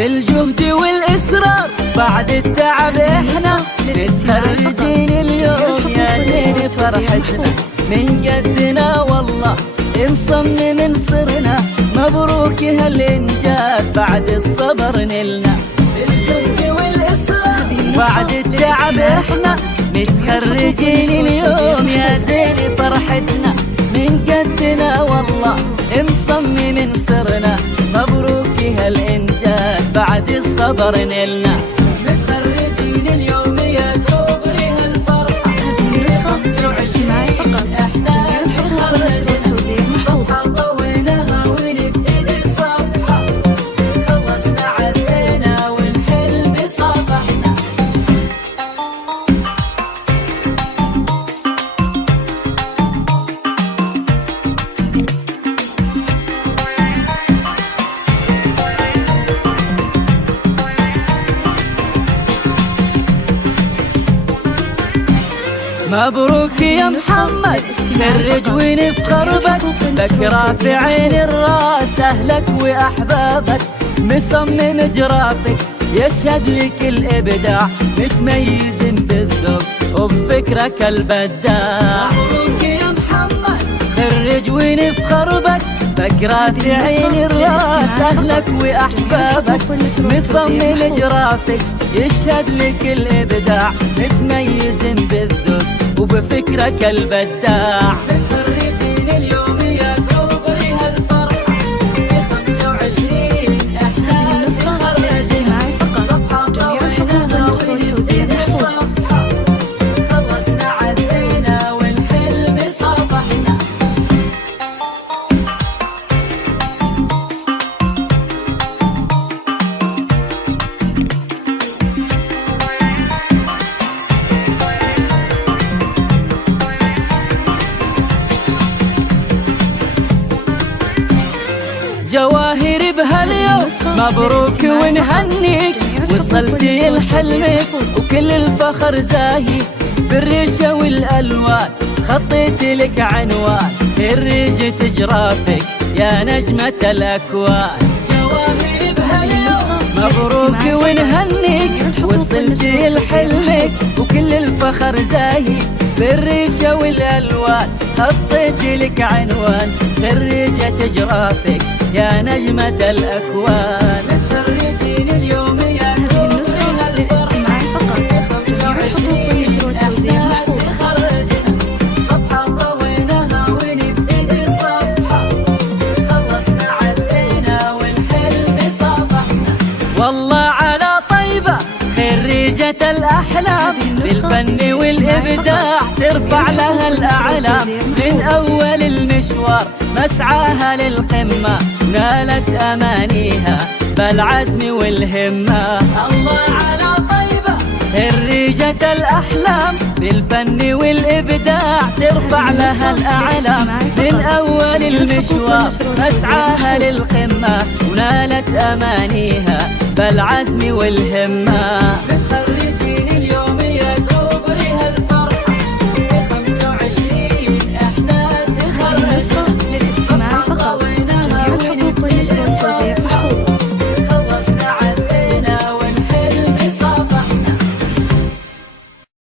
بالجهد والإصرار بعد التعب إحنا متخرجين اليوم يا زين فرحتنا من قدنا والله مصمم صرنا مبروك هالإنجاز بعد الصبر نلنا بالجهد والإصرار بعد التعب إحنا متخرجين اليوم يا زين فرحتنا من قدنا والله مصمم صرنا مبروك هالإنجاز بعد الصبر نلنا متخرجين اليوم يا كبري هالفرحة 25 احنا تخرجنا صفحة طويناها ونبتدي صفحة خلصنا عدينا والحلم صافحنا. مبروك يا محمد خرج ونفخر بك بكرة في عين الراس أهلك وأحبابك مصمم جرافيكس يشهد لك الإبداع متميز بالذوق وبفكرك البداع. مبروك يا محمد خرج ونفخر بك بكرة في عين الراس أهلك وأحبابك مصمم جرافيكس يشهد لك الإبداع متميز بالذوق وبفكرك البداع. متخرجين اليوم يا كبري هالفرحة في 25 احنا تخرجنا صفحة طويناها ونبتدي صفحة خلصنا عدينا والحلم صافحنا. جواهر بهاليوم مبروك ونهنيك وصلتي لحلمك وكل الفخر زاهي بالريشة والألوان خطيت لك عنوان خريجة جرافيك يا نجمة الأكوان. جواهر بهاليوم مبروك ونهنيك وصلتي لحلمك وكل الفخر زاهي بالريشة والألوان خطيت لك عنوان خريجة جرافيك يا نجمة الأكوان. متخرجين اليوم يا كبري هالفرحة في 25 احنا تخرجنا صفحة طويناها ونبتدي صفحة خلصنا عدينا والحلم صافحنا. والله على طيبة خريجة الأحلام بالفن والإبداع ترفع لها الأعلام من أول المشوار مسعاها للقمة نالت أمانيها بالعزم والهمة. الله على طيبة خريجة الأحلام بالفن والإبداع ترفع لها الأعلام من أول المشوار مسعاها للقمة ونالت أمانيها بالعزم والهمة.